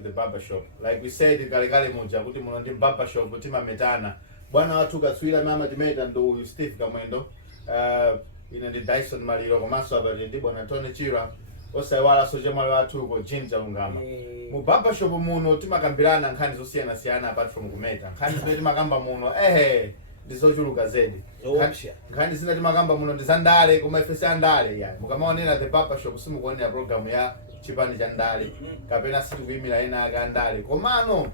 with the barbershop. Like we said, kale moja kuti muno ndi barbershop kuti mametana. Bwana watu katswira mama timeta ndo Steve Kamwendo. Ine ndi Dyson Maliro komanso abali ndi bwana Tony Chirwa. Osaiwala soje mwali watu ko Jinja Ungama. Mu barbershop muno timakambirana nkhani zosiyana apart from kumeta. Nkhani zimene timakamba muno ndizochuluka zedi. Nkhani zina timakamba muno ndizandale koma ife sandale ya. Mukamaonera the barbershop simukuonera program ya chipani cha ndale. Kapena sitikuyimira ena akandale. Komano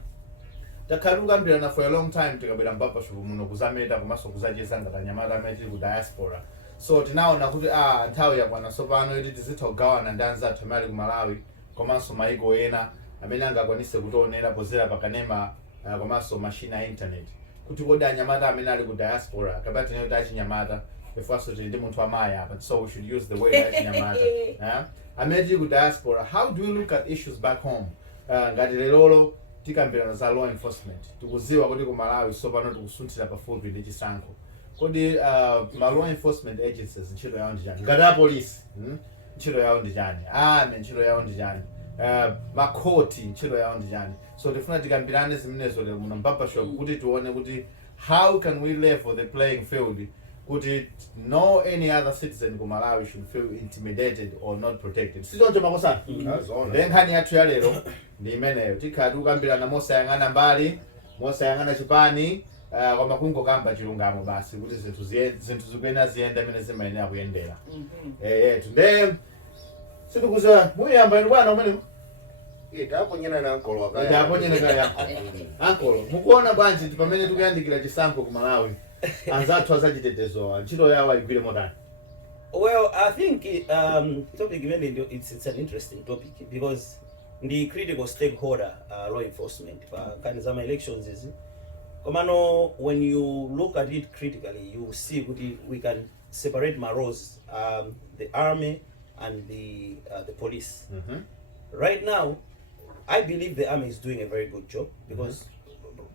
takhalukambirana for a long time tikabwera barbershop muno kuzameta komanso kuzacheza ndatanyamata amene tili ku Diaspora. So tinaona kuti nthawi yakwana sopano kuti tizitha kugawana ndi anzathu amene ali ku Malawi komanso maiko ena amene angakwanise kutionera pozera pakanema komanso machine ya internet kuti kodi anyamata amene ali ku Diaspora kapena tinene kuti achinyamata ifenso tili ndi munthu amayi apa, so we should use the word achinyamata. Amene tili ku Diaspora, how do you look at issues back home? Ngati lero tikambirana za law enforcement tikuziwa kuti ku Malawi sopano tikusunthira pafupi ndi chisankho. Kodi ma law enforcement agencies ntchito yawo ndi chani? Ngati police ntchito yawo ndi chani? Ntchito yawo ndi chani? Makhoti ntchito yawo ndi chani? So tifuna tikambirane zimenezo lero muno barbershop kuti tione kuti how can we level the playing field kuti no any other citizen ku Malawi should feel intimidated or not protected. Sizonje makosana. Then nkhani yathu ya lero ndi imeneyo tikhala tikukambirana mosayang'ana mbali, mosayang'ana chipani. Koma kungokamba chilungamo basi kuti zinthu zikuyenda ziyenda imene zimayenera kuyendera. Today sitikuziwa muyamba ni bwana umene taponyena na ankolo wakaya. Taponyena kaya. Ankolo, mukuona bwanji pamene tikuyandikira chisankho ku Malawi. Anzathu azachitetezo ntchito yawo ayigwire motani. Well, I think topic it's an interesting topic because the critical stakeholder law enforcement kind of elections is. Komano, when you look at it critically, you see we can separate my roles, the army and the police. Right now, I believe the army is doing a very good job because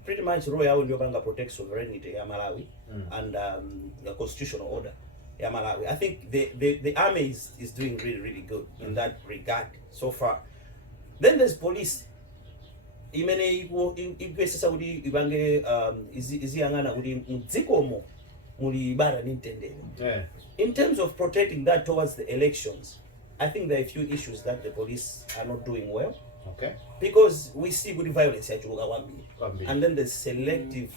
pretty much Royal Yobanga protects sovereignty ya Malawi and the constitutional order ya Malawi. I think the army is doing really good in that regard so far. Then there's police. Imene ikwesesa kuti ibange iziyangana kuti mdzikomo muli bara nintendere. In terms of protecting that towards the elections, I think there are a few issues that the police are not doing well. Okay. Because we see good violence yachuluka kwambiri. And then there's selective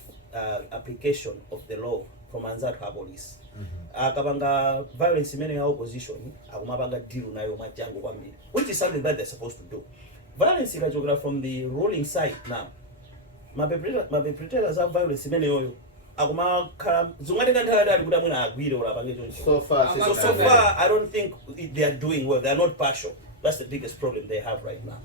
application of the law from anzathu police. Akabanga violence imene ya opposition akumabanga deal nayo machango kwambiri, which is something that they're supposed to do. Violence ikachokera from the ruling side now. Mapepreters have violence imene yoyo. Akumakhala zungatenga nthawi dali kuti amwena agwire ola pange choncho. So far I don't think they are doing well. They are not partial. That's the biggest problem they have right now.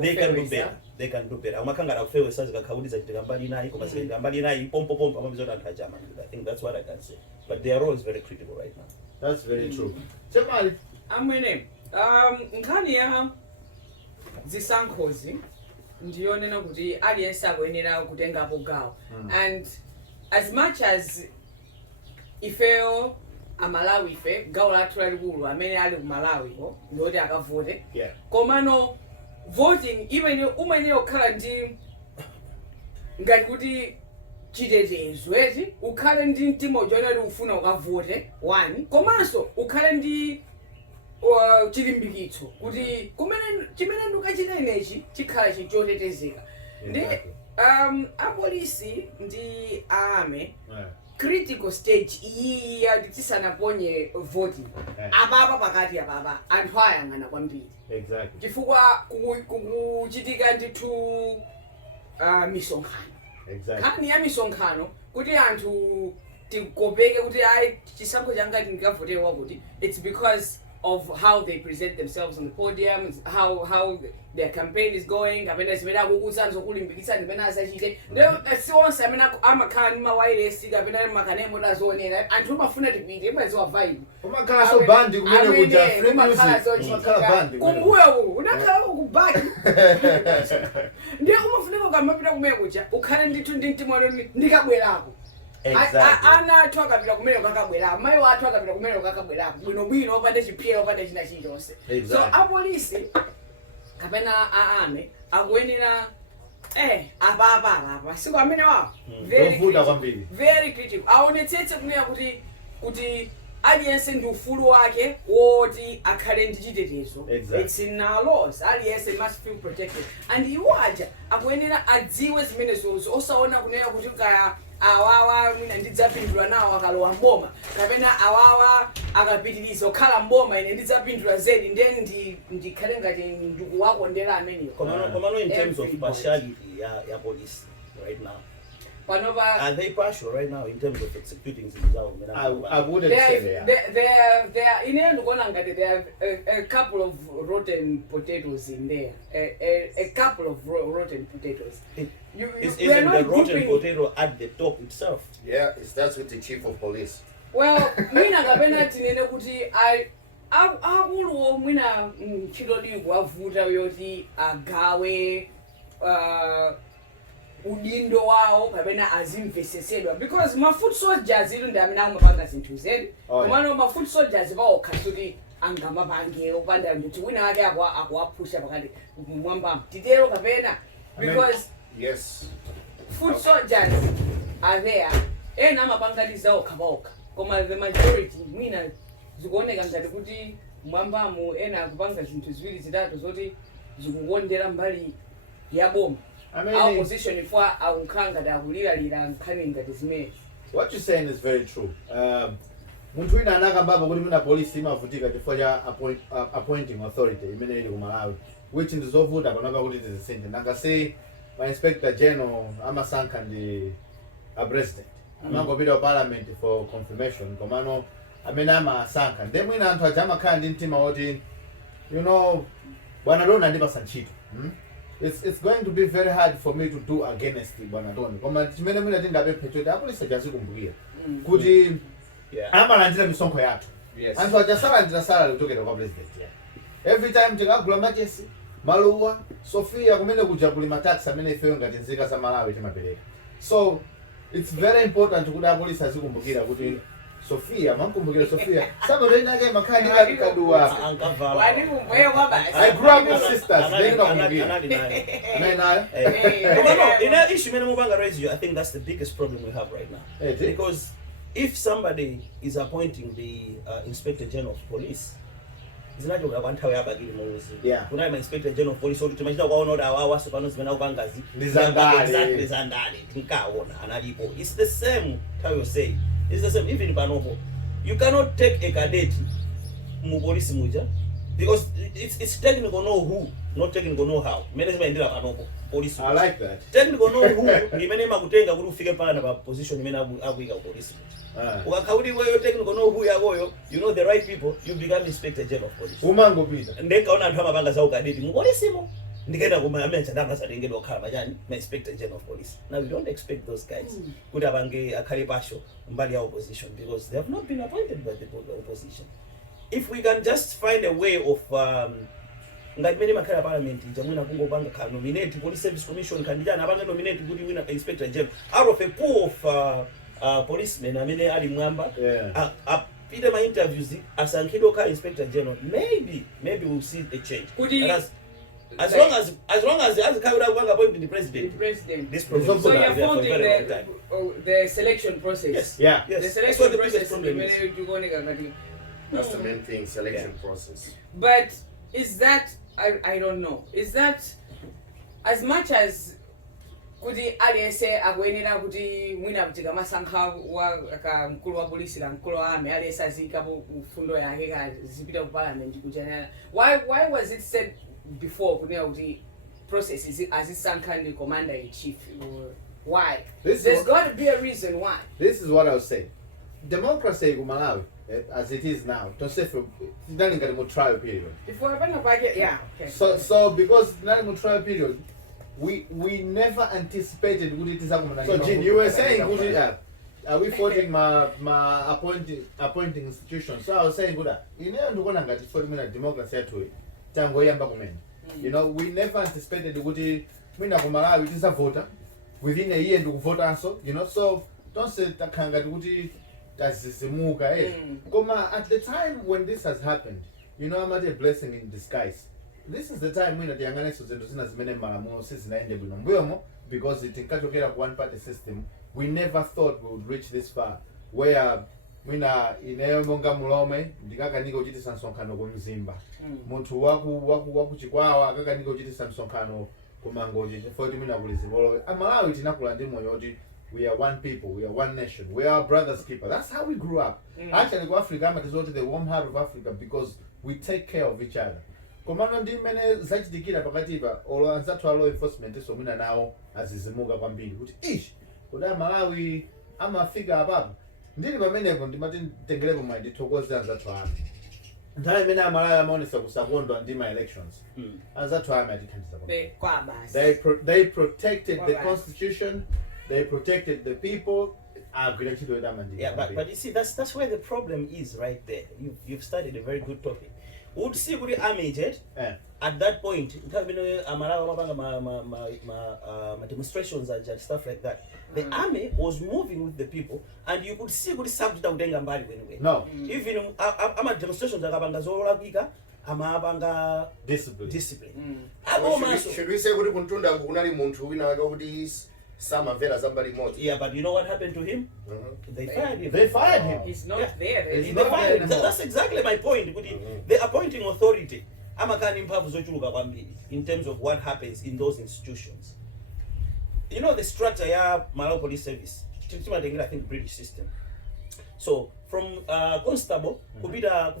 They can do better. They can do better. Akumakangala kufewe sazi kakauliza chitika mbali nayi koma zile mbali nayi pompo amabizota antajama. I think that's what I can say. But their role is very critical right now. That's very true. Chemali, amwene nkhani ya zisankhozi ndiyonena kuti aliyense akuyenera kutengapo gawo. And as much as ifeyo amalawi ife gawo lathu lalikulu amene ali ku Malawi ndoti akavote. Komano voting imene umayenera kukhala ndi ngati kuti chitetezo eti ukhale ndi mtima ujonali ufuna ukavote one komanso ukhale ndi chilimbikitso kuti chimene ndukachita inechi chikhala chotetezeka. Ndi apolisi ndi army critical stage iyi tisanaponye voting apapa pakati apapa anthu ayang'ana kwambiri. Exactly. Chifukwa kuchitika ndithu misonkhano. Exactly. Nkhani ya misonkhano kuti anthu tikopeke kuti ayi chisankho changa ndikavote wakuti, it's because of how they present themselves on the podium, how their campaign is going, kapena zimene akukuza nzokulimbikitsa zimene azachite. Ndio sionse amene amakhala ndi mawayilesi kapena makanemo lazionera anthu umafuna tipite imaziwa vibe. Umakhala so bandi kumene kuja free music. Umakhala bandi. Kumbuyo unakhala ku bandi. Ndio umafuneka kamapita kumene kuja ukhale ndithu ndi mtima ndikabwerako. Exactly. Ana athu akapita kumene kakabwera, mai wathu akapita kumene kakabwera, bwino opande chipyera opande china chilichonse. So apolisi kapena aame akuyenera apa siku amene wawo very critical aonetsetse kunena kuti aliyense ndi ufulu wake woti akhale ndi chitetezo. It's in our laws. Aliyense must feel protected. And iwo aja akuyenera adziwe zimene zonse osaona kunena kuti kaya awawa mwina ndidzapindula nawo akalowa mboma kapena awawa akapitiriza okhala mboma ine ndidzapindula zedi ndeni ndikhale ngati ndikuwakondera ameneyo. Komano in terms of partiality ya police right now, are they partial right now in terms of executing themselves? I wouldn't say they are in the end there are a couple of rotten potatoes in there. A couple of rotten potatoes. Isn't the rotten potato at the top itself? Yeah, it starts with the chief of police. Well, mina kapena tinene kuti akuluwo mwina chilodi kuwavuta yoti agawe udindo wawo kapena azimvesesedwa because ma foot soldiers ilu ndi amene amapanga zinthu zedi komano ma foot soldiers vaokha kuti angamapange opanda kuti wina wake akuwaphusha pakati mwamba titero kapena because yes, foot soldiers are there ena amapanganiza okha koma the majority mwina zikuoneka ngati kuti mwambamo ena akupanga zinthu ziwiri zitatu zoti zikukondera mbali ya boma. Our position for our Kanga that will and coming that is made. What you're saying is very true. Muntu ina anaka baba kuti muna police imavutika chifukwa appointing authority imene ku Malawi which ndizovuta panapa kuti tizisinde nanga say my inspector general amasankha ndi a president amangopita parliament for confirmation komano amene amasankha ndi mwina anthu aja amakhala ndi mtima woti bwana lona ndipasa ntchito. It's going to be very hard for me to do against Bwana Tony. Koma chimene mwina tingabe phecho apolisi ajazikumbukira kuti amalandira misonkho yathu. Anthu ajasalandira salary kuchokera kwa president. Every time tikagula machesi, maluwa, Sofia kumene kuja kulima tax amene ifeyo ngati nzika za Malawi timapereka. So it's very important kuti apolisi azikumbukira kuti Sofia, mankumbukira Sofia. Some of them again makani kadua. I grew up with sisters. They don't in that issue, I think that's the biggest problem we have right now. Because if somebody is appointing the Inspector General of Police, it's not your one time yeah. When I'm Inspector General of Police, so to imagine one order our supposed to Bangazi, it's the same how you say. It's the same even in Panopo. You cannot take a cadet Mubolisi Muja because it's technical know who, not technical know how. Management in Panopo. Police. I like that. Technical know who, ni manema kutenga kuru figure pana ba position ni mena abuika police. Wakawudi wewe technical know who ya goyo, you know the right people, you become Inspector General of Police. Umango pita. Ndeka ona ntama banga za ukadeti Mubolisi mo. Ndikenda kumamia chandanga sadengelo khala majani my Inspector General of Police. Now we don't expect those guys kuda bange akhale pasho mbali ya opposition because they have not been appointed by the opposition. If we can just find a way of ngati mene makhala parliament jamwina kungopanga ka nominate police service commission kandijana abanga nominate kuti wina Inspector General out of a pool of policemen amene ali mwamba apite ma interviews asankhidwe ka Inspector General maybe we'll see a change. As long as Kawira Wanga appointed the president. This problem. So you're faulting the selection process. Yes. Yeah. The selection process. That's the main thing, selection process. But is that I don't know. Is that as much as kuti aliyese akuyenera kuti mwina kutika masankha wa mkulu wa polisi la mkulu wa army aliyese azikapo fundo yake ka zipita ku parliament kujanana. Why was it said before kunena kuti processes azisankha ndi commander in chief? Why? There's got to be a reason why. This is what I was saying. Democracy in Malawi, as it is now, don't say for not in a trial period. Before yeah. Okay. So because not in a trial period, we never anticipated what it is. So Jin, you were saying good. Are we faulting my appointing institution? So I was saying good. You know, I'm going to 40 minute democracy to it. You know, we never anticipated what it mean. Malawi is a voter within a year to vote also. You know, so don't say that Kangaduti. That's the Muga. At the time when this has happened, you know, I'm not a blessing in disguise. this is the time mwina tiyang'aneso zinthu zina zimene malamulo sizinaende bwino mbuyomo, because tinkachokera ku one party system. We never thought we would reach this far where mwina ineyo monga mulome ndikakanika uchitisa msonkhano ku Mzimba, munthu waku Chikwawa akakanika uchitisa msonkhano ku Mangochi chifukwa kuti mwina kuli zipolowe. Malawi tinakula ndi moyo kuti we are one people, we are one nation, we are brothers keeper. That's how we grew up. Actually ku Africa amatizoti the warm heart of Africa because we take care of each other. Komano ndi mmene zachitikira pakatipa olo anzathu a law enforcement so mwina nawo azizimuka kwambiri kuti ish kudai Malawi amafika apapo. Ndili pamenepo ndimati tengerepo mwa ndithokoze anzathu ame. Nthawi imene Malawi amaonesa kusakondwa ndi ma elections. Anzathu ame atithandiza kwambiri. They protected the constitution, they protected the people. Yeah, but you see that's where the problem is right there. You've started a very good topic. Would see what army at that point, demonstrations and stuff like that. The army was moving with the people, and you could see what subject of Dengambari anyway. No. Even demonstrations amabanga discipline. Should we say what Kuntunda Kunari Muntu Sama Vera somebody more? Yeah, but you know what happened to him? They fired him. They fired him. He's not there. He's not there anymore. That's exactly my point. The appointing authority, in terms of what happens in those institutions. You know the structure, Malawi Police Service. I think British system. So from constable, I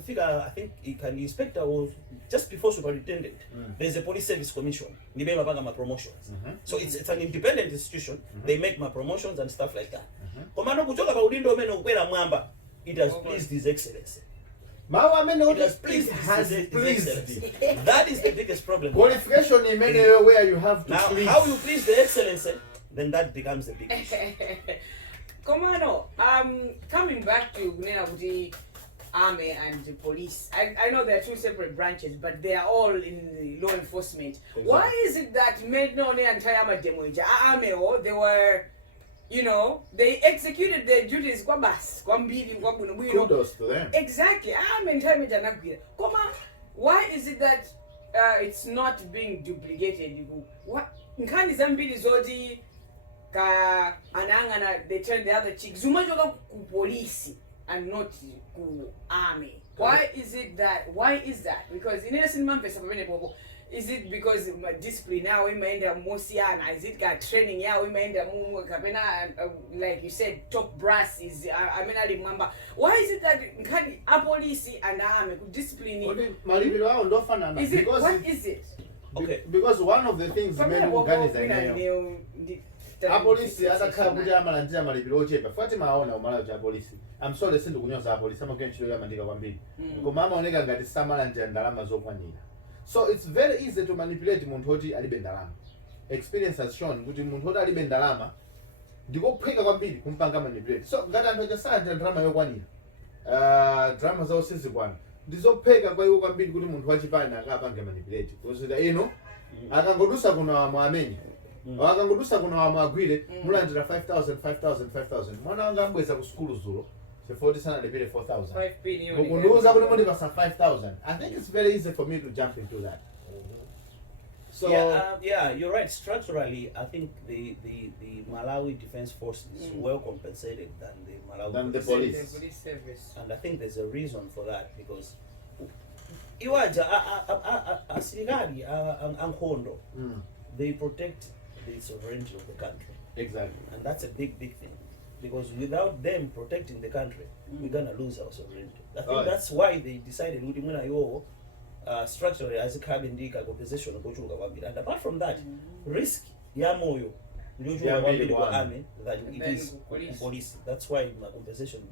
think he can inspector or just before superintendent. There's a police service commission. My promotions. So it's an independent institution. They make my promotions and stuff like that. It has pleased His Excellency. It has pleased His Excellency. That is the biggest problem. Qualification in many where you have to now, please. how you please the Excellency, then that becomes a big issue. Komano, coming back to the army and the police, I know there are two separate branches, but they are all in law enforcement. Exactly. Why is it that Mednone and Tayama Demoja army, they were, they executed their duties? Kudos to them. Exactly. Why is it that it's not being duplicated? What? They turn the other cheek. Zumajoga ku police and not ku army. Why is that? Because in innocent man is it because discipline now we mind Mosiana? Is it got training now we mind like you said top brass is I remember. Why is it that a police and army could discipline? Is it what is it? Okay. Because one of the things apolisi atakhala kuti amalandira malipiro ochepa fati maona umalawi cha polisi. I'm sorry sindikunyoza apolisi amakenchilo yamandika kwambiri. Koma amaoneka ngati samalandira ndalama zokwanira. So it's very easy to manipulate munthu oti alibe ndalama. Experience has shown kuti munthu oti alibe ndalama ndikophweka kwambiri kumpanga manipulate. So ngati anthu achasalandira ndalama yokwanira. Drama zawo sizikwana. Ndizopheka kwa iwo kwambiri kuti munthu wachipani akapange manipulate. Kusita akangodusa kuna wamwameni. Wakangodusa kuna wamwagwire mulandira 5,000 mwana wanga ambweza ku school zulo chifukwa sana ndipire 4,000 mukunduza kuti mundi pasa 5,000. I think it's very easy for me to jump into that. So yeah, you're right. Structurally, I think the Malawi Defense Force is well compensated than the Malawi police service. And I think there's a reason for that because iwaja asirikali ankondo they protect the sovereignty of the country. Exactly. And that's a big thing. Because without them protecting the country, we're gonna lose our sovereignty. I think that's why they decided structurally as a cabin compensation and apart from that, risk yamoyo army than it is police. That's why my compensation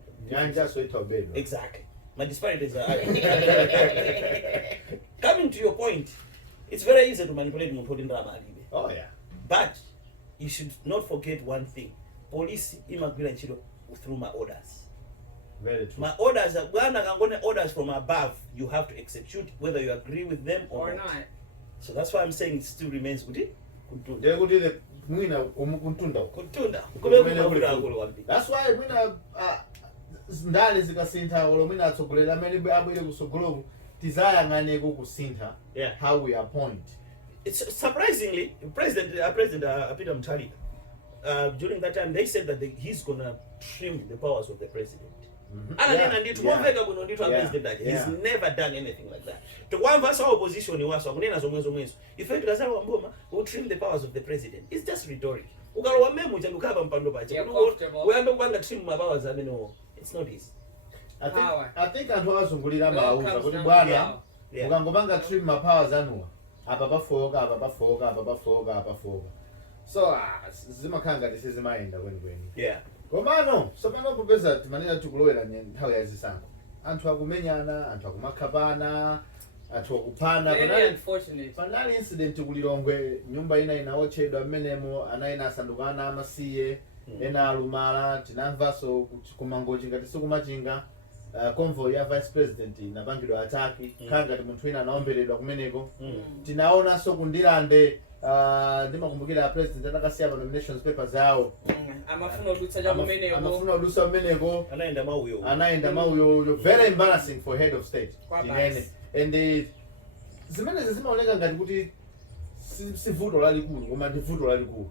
exactly. My disparities are coming to your point. It's very easy to manipulate Oh yeah. But you should not forget one thing. Police through my orders. Very true. My orders are orders from above. You have to execute whether you agree with them or not. So that's why I'm saying it still remains good. That's why ndali zikasintha olo mwina atsogolera amene abwere kusogoloku tizayang'ane kusintha Yeah. how we appoint. It's surprisingly, President Peter Mutharika, during that time they said that he's gonna trim the powers of the president. He's never done anything like that. To one verse our opposition if will trim the powers of the president. It's just rhetoric. It's not easy. I think anthu azungulira mauza kuti bwana ukangomanga trim powers anuwa apa pafoka so zimakhala ngati sizimayenda kwenikweni. Yeah. Komano sopano kupeza timanena tikulowera nthawi ya zisankho anthu akumenyana, anthu akumakhabana, anthu akuphana. Panali incident kulilongwe nyumba ina inaotchedwa mmenemo ana ina asandukana amasiye ena alumala tinamvaso kumangochi ngati sikumachinga convoy ya vice president inapangidwa ataki khala ngati munthu wina anaomberedwa kumeneko. Tinaonanso kundilande ndimakumbukira president atakasiya pa nominations papers awo amafuna udutsa kumeneko anaenda mauyo very embarrassing for head of state tinene and zimenezi zimaoneka ngati kuti si vuto lalikulu koma ndi vuto lalikulu.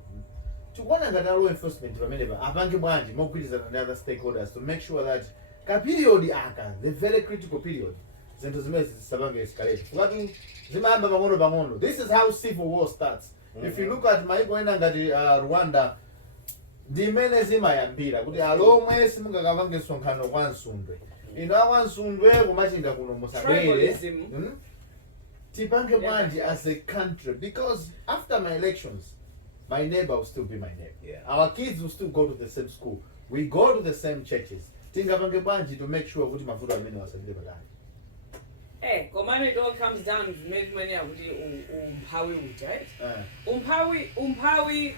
Tikuona ngati law enforcement pamenepa apange bwanji mogwirizana ndi other stakeholders to make sure that ka period aka the very critical period zinthu zimezi zisapange escalate kuti zimayamba pang'ono. This is how civil war starts. If you look at maiko ena ngati Rwanda ndimene zimayambira kuti alomwe simungakapange msonkhano kwa Nsundwe ino akwansundwe kumachinga kuno musabwere tipange bwanji as a country, because after my elections my neighbor will still be my neighbor. Yeah. Our kids will still go to the same school, we go to the same churches. Tingapange bwanji to make sure kuti mavuto amene wasabile patali. Komano it all comes down to make money akuti umphawi uja, right? Umphawi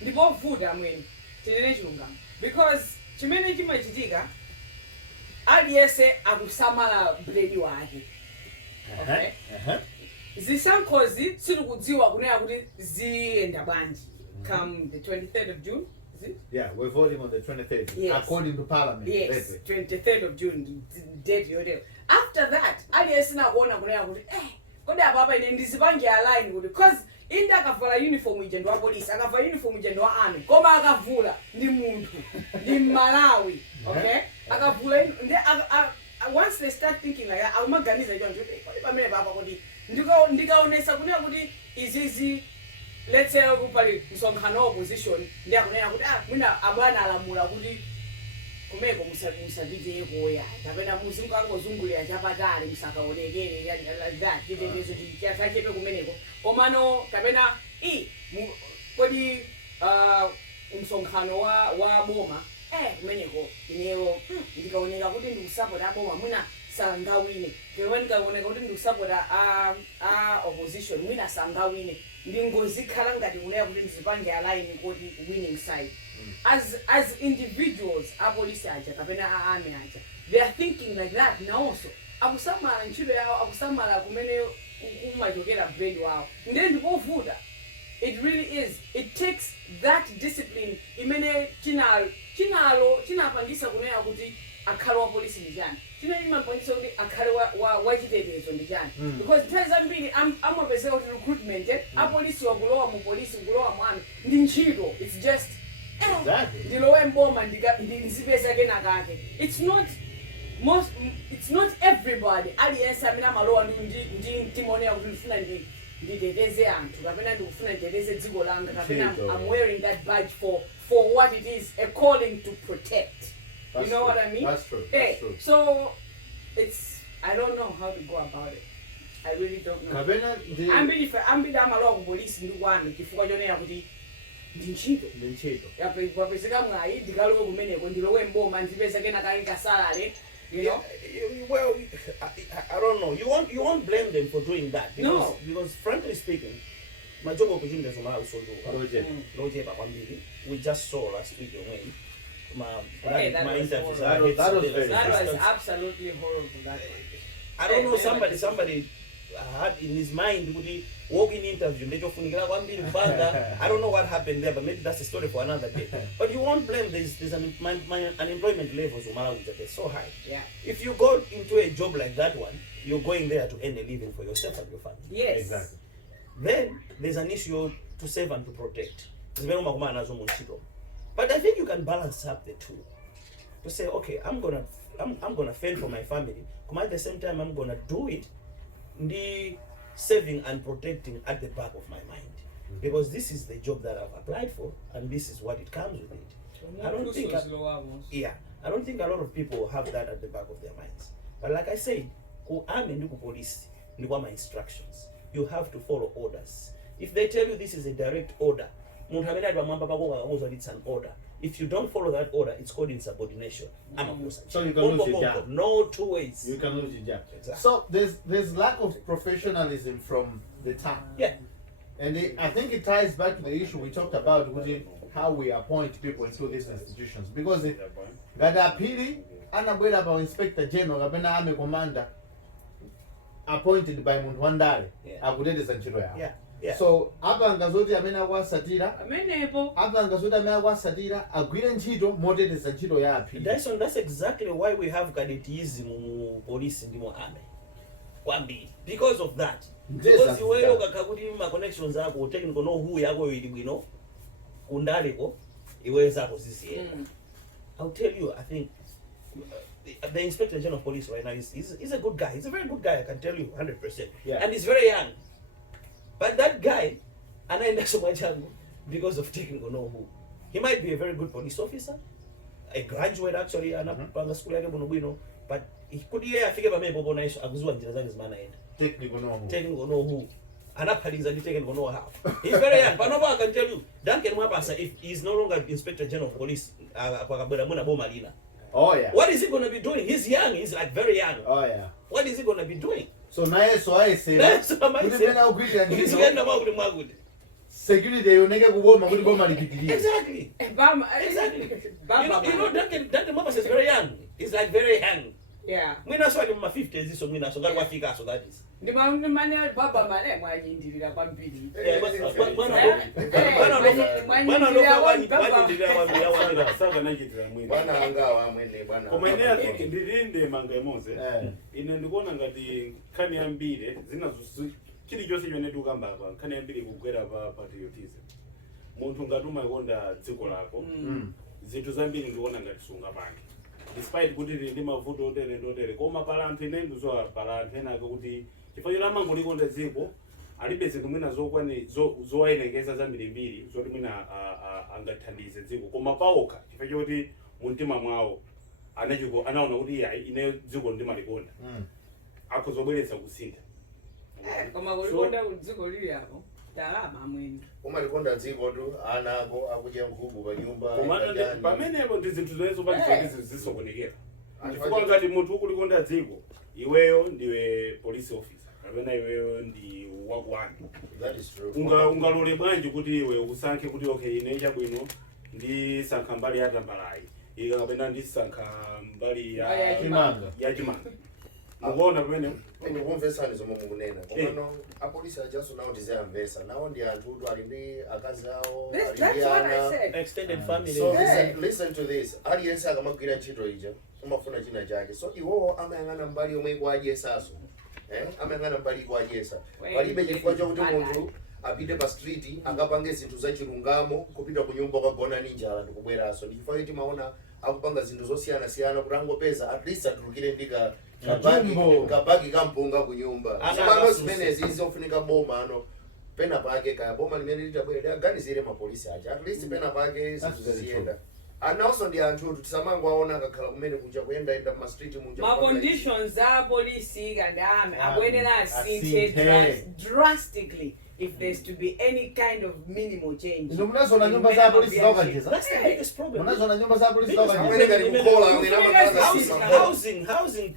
ndipovuta amweni tinene chilungamo because chimene chimachitika aliyese akusamala blade wake. Okay? Zisankhozi sitikudziwa kunena kuti ziyenda bwanji come the 23rd of June. Yeah, we're voting on the 23rd, yes. According to Parliament. Yes, 23rd of June, date yote. After that, aliyesina kuona kunena kuti kodi apa ine ndizipange align kuti because inda akavala uniform ije ndo wa police, akavala uniform ije ndo wa army, koma akavula ndi munthu, ndi Malawi, okay? Akavula once they start thinking like that, akumaganiza icho nje kodi pamene papa kuti ndikaonesa kunena kuti izizi let's say kupali msonkhano opposition ndi akunena kuti mwina abwana alamula kuti kumeko musavite koya kapena muzingo angozungulira chapatali musakaonekere like that chitetezo chasachepe kumeneko komano kapena kodi msonkhano wa boma kumeneko ineyo ndikaoneka kuti ndikusapota boma mwina sangawine kewe ndikaoneka kuti ndikusapota opposition mwina sangawine ndingozikhala ngati kunena kuti ndizipange align kuti winning side. As individuals, apolice aja kapena army aja, they are thinking like that now also. Akusamala ntchito yawo, akusamala kumene kumachokera brain wawo. Ndiye ndipovuta. It really is. It takes that discipline imene chinapangisa kunena kuti akhale wa police ndi chani. Chimapangisa kuti akhale wa chitetezo ndi chani. Because nthawi zambiri amapezeka kuti recruitment apolice wakulowa mu police kulowa mu army ndi ntchito. It's just ndilowe mboma ndizipesa kena kake. It's not everybody aliyense amene amalowa ndi timonea kuti ndifuna nditeteze anthu kapena ndikufuna nditeteze dziko langa kapena I'm wearing that badge for what it is, a calling to protect. You know what I mean? That's true. That's true. So I don't know how to go about it. I really don't know. Ambili amalowa ku police ndi kwanu chifukwa chonena kuti ndinchito yapezeka mwayi ndikalowe kumeneko ndilowe mboma ndipeza kena kake kasalale, you know. Well, I don't know. You won't blame them for doing that because frankly speaking, my job opportunities are also low. We just saw last week when my interviews. That was absolutely horrible. I don't know. Somebody had in his mind kuti walk-in interview ndechofunikira kwambiri kupanga. I don't know what happened there, but maybe that's a story for another day. But you won't blame there's my unemployment levels in Malawi that are so high. Yeah. If you go into a job like that one, you're going there to earn a living for yourself and your family. Yes. Exactly. Then there's an issue to save and to protect. But I think you can balance up the two. To say, okay, I'm gonna fend for my family. At the same time, I'm gonna do it, the saving and protecting at the back of my mind, because this is the job that I've applied for, and this is what it comes with it. I don't think a lot of people have that at the back of their minds. But like I said, police, my instructions. You have to follow orders. If they tell you this is a direct order, it's an order. If you don't follow that order, it's called insubordination. So you can lose your job. No two ways. You can lose your job. Exactly. So there's lack of professionalism from the top. Yeah. And I think it ties back to the issue we talked about, which is how we appoint people into these institutions. Because Gadapili, anabwera about Inspector General, Gabena Army Commander, appointed by Mundwandale, akuteteza ntchito yawo. Yeah. So apa ngazoti amene akwasatira Amenepo. apa ngazoti amene akwasatira agwire ntchito moteteza ntchito ya aphiri. Dyson, that's exactly why we have cadetism mu police ndi mu army. Kwambiri. Because of that. Because you way okakuti ma connections ako technical know who yako ili bwino kundaleko iweza kuzisiye. I'll tell you, I think the Inspector General of Police right now is a good guy. He's a very good guy, I can tell you 100%. Yeah. And he's very young. But that guy, anaenda so much because of technical know-who. He might be a very good police officer, a graduate actually, anapanga school yake bwino, but he could afike pamene popo naisho akuzua njira zake zimanaenda. Technical know-who. Technical know-who. Anapaliza ndi technical know-how. He's very young. But I can tell you, Duncan Mwapasa, if he's no longer Inspector General of Police, akabwera muna boma lina. Oh yeah. What is he going to be doing? He's young. He's like very young. Oh yeah. What is he going to be doing? So naye so ayesera kuti pena ugwira ntchito security yoneke kuboma kuti boma lipitirire. Exactly. You know Duncan Mwapasa is very young. He's like very young. Yeah. Mwina so ali mu 50s so mwina so ngati wafika so that is. Ndimane baba mane mwanyindirira kwambiri. Bwana angawa amwene bwana. Koma ine atike ndilinde manga emoze. Ine ndikuona ngati nkhani yambiri chili chonse chimene tikukamba apa nkhani yambiri kugwera pa patriotism. Munthu ngati umakonda dziko lako, zinthu zambiri ndikuona ngati sungapange. Despite kuti ndi mavuto otere koma pala anthu ine ndizowa pala anthu ena kuti chifukwa amangolikonda dziko alibe zinthu mwina zowayenekeza zambirimbiri zoti mwina angathandize dziko koma paokha chifukwa choti mumtima mwawo anaona kuti ine dziko ndimalikonda akuzobweretsa kusintha. Koma kulikonda dziko lili apo ndalama mwini. Umalikonda dziko tu ana ako akudya nkhuku pa nyumba. Pamenepo ndi zinthu zonezo pazizoti zisokonekera. Chifukwa ngati munthu ukulikonda dziko iweyo ndiwe police officer kapena iweyo ndi wakwanu. That is true. Ungalole bwanji kuti iwe ukusankhe kuti okay ine chabwino ndisankha mbali ya Tambalayi ika kapena ndisankha mbali ya Chimanga. Mukuona pamene ndikumvesani zomwe mukunena komano apolisi ajanso nawo ndizayamvesa nawo ndi anthu ali ndi akazi awo ali ndi ana Extended family. So listen to this. Aliyense akamagwira ntchito ija umafuna china chake. So iwowo amayang'ana mbali yomwe ikuadyesaso. Amayang'ana mbali ikuadyesa. Palibe chifukwa chokuti munthu apite pa street akapange zinthu za chilungamo kupita ku nyumba ukagona ninjala ndikubweraso. Ndi chifukwa choti maona akupanga zinthu zosiyana kuti angopeza at least atulukire ndika kabagi kampunga ku nyumba. Sipano zimene zizofunika boma ano pena pake kaya boma limene litabwera aganizire mapolisi aja at least pena pake ziziyenda. And also ndi anthu tisamango aona akakhala kumene kunja kuyenda ma street munja. Ma conditions za police kandame akwenera asinthe drastically if there's to be any kind of minimal change. Ndimuna nyumba za police zaukajeza. That's the biggest problem. Muna nyumba za police zaukajeza.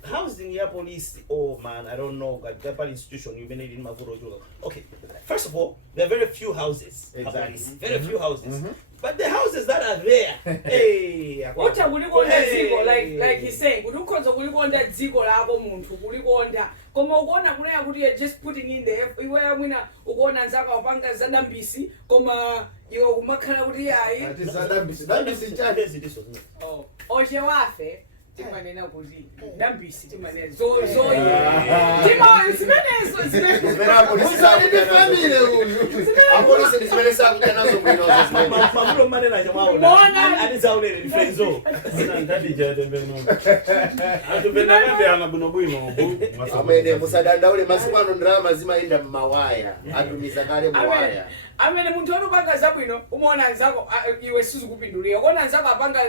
Housing ya police. Oh man, I don't know. That institution you been in Mavurojo. Okay. First of all, there are very few houses. Exactly. Very few houses. But the houses that are there, hey, ulikonda dziko like he's saying, kuti ukhoza kulikonda dziko lako munthu kulikonda koma ukuona kunena kuti you're just putting in the effort. Iwe mwina ukuona nzaka wapanga zadambisi koma iwe kumakhala kuti ayi ati zadambisi chake oche wafe timanena kuti dambisi timanena zo musadandaule masiku ano ndalama zimayenda mmawaya atumiza kale muwaya amene munthu onupanga zabwino umaona nzako iwe sizikupindulira kuona nzako apanga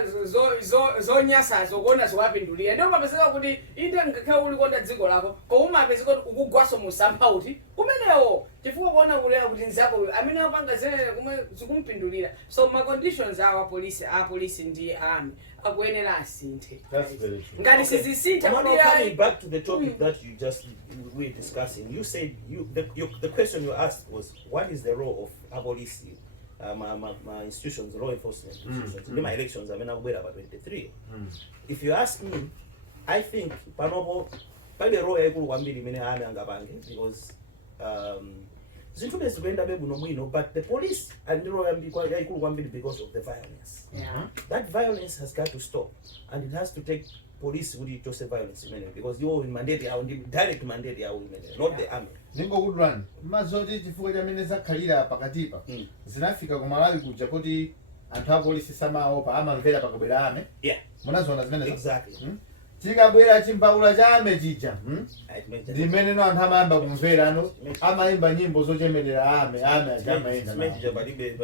zonyasazo kuona ziwapindulira ndio mapezeka kuti inde ngakhale uli konda dziko lako koma umapezeka kuti ukugwaso musampha uti umenewo chifukwa kuona kulera kuti nzako amene apanga zenene kumwe zikumpindulira. So ma conditions awa police ndi army akuyenera asinthe. That's very true. Ngati sizisintha coming back to the topic that you just were discussing, you said the question you asked was what is the role of police, my institutions, law enforcement institutions, in my elections, I mean, I'll wait about 23. If you ask me, I think panopo by the role I many army because but the police and the royal because of the violence. Yeah. That violence has got to stop, and it has to take police with to say violence because you in mandate direct mandate not the army. Ningo good run. Mazoti chifukwa cha mene zakhalira pakatipa. Zinafika ku Malawi kuja kuti anthu a police samaopa amamvera pakabwera ame. Yeah. Munazoona zimene. Exactly. Chikabwera chimpakula cha ame chija. Ndimene no anthu amayamba kumvera ano amayimba nyimbo zochemerera ame ajamayenda.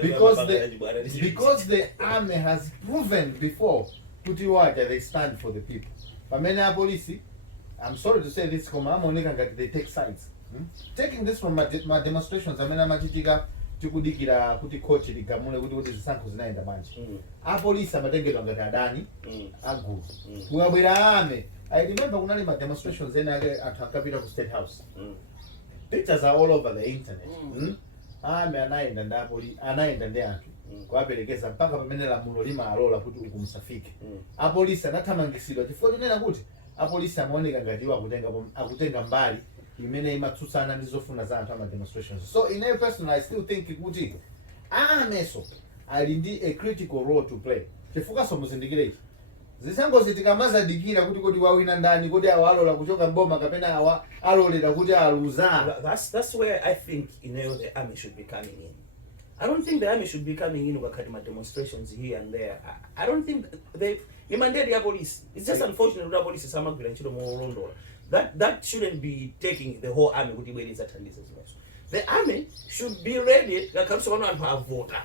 Because the army has proven before kuti waja they stand for the people. Pamene a police, I'm sorry to say this, koma amaoneka ngati they take sides. Taking this from my demonstrations, amene amachitika tikudikira kuti coach ligamule kuti zisankho zinaenda manje. A police amatengedwa ngati adani agulu. Kukabwera ame, I remember kunali ma demonstrations ena anthu ankapita ku State House. Pictures are all over the internet. Ame anaenda ndi anthu kuwaperekeza mpaka pamene lamulo limalola kuti ukumsafike. A police anathamangisidwa chifukwa tinena kuti a police amaoneka ngati akutenga mbali imene imatsutsana ndi zofuna za anthu ama demonstrations. So in a person I still think kuti ameso ali ndi a critical role to play. Chifukwa so muzindikire ichi zisangozitika mazadikira kuti wawina ndani kuti awalola kuchoka mboma kapena awa alolera kuti aluza. That's where I think the army should be coming in. I don't think the army should be coming in with demonstrations here and there. I don't think they mandate the police. It's just unfortunate that police is that shouldn't be taking the whole army with the way it is at the army should be ready voter.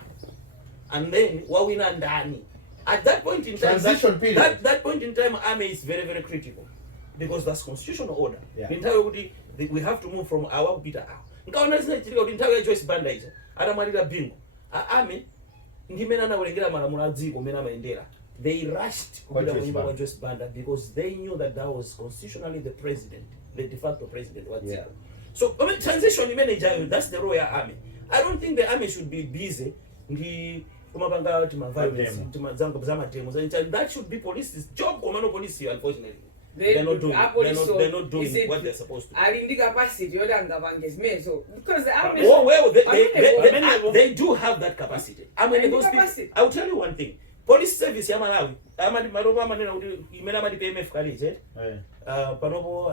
And then wawina ndani. At that point in time, that point in time, army is very, very critical because that's constitutional order. Yeah. We have to move from our bita our. Nkaona Joyce Banda izo atamalira bingo army ndimena nakulengera malamulo a dziko mena maendera. They rushed kuimba Joyce Banda because they knew that was constitutionally the president, the de facto president wa dziko. So transition manager, that's the royal army. I don't think the army should be busy kumapanga violence that should be police's job. Commando police, unfortunately they're not doing what they're supposed to. Capacity because the army they do have that capacity. I mean, those people, I will tell you one thing. Police service ya Malawi I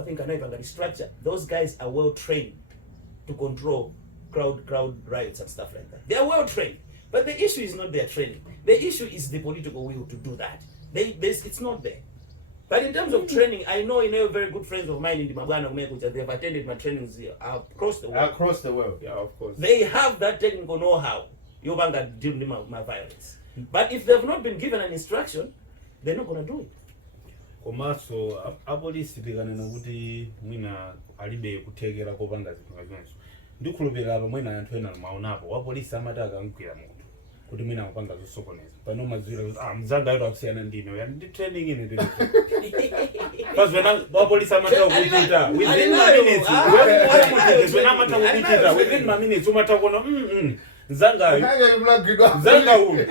think the structure, those guys are well trained to control crowd riots and stuff like that. They are well trained. But the issue is not their training. The issue is the political will to do that. It's not there. But in terms of training, I know very good friends of mine in the Mabwana Umekucha, they have attended my trainings across the world. Across the world, yeah, of course. They have that technical know-how. Yobanga deal with my violence. But if they've not been given an instruction, they're not going to do it. Komaso apolisi tikanena kuti mwina alibe kuthekera kopanga zinthu ngazonso. Ndikhulupirira apa mwina anthu ena maonapo wapolisi amati akamgwira munthu kuti mwina akupanga zosokoneza. Pano mazwira kuti mzanga ayo akusiyana ndine ya ndi training ine ndi. Pazwena wapolisi amati akuchita within minutes. Within minutes umata kuona Nzanga Kanga mlagidwa. Nzanga uyu.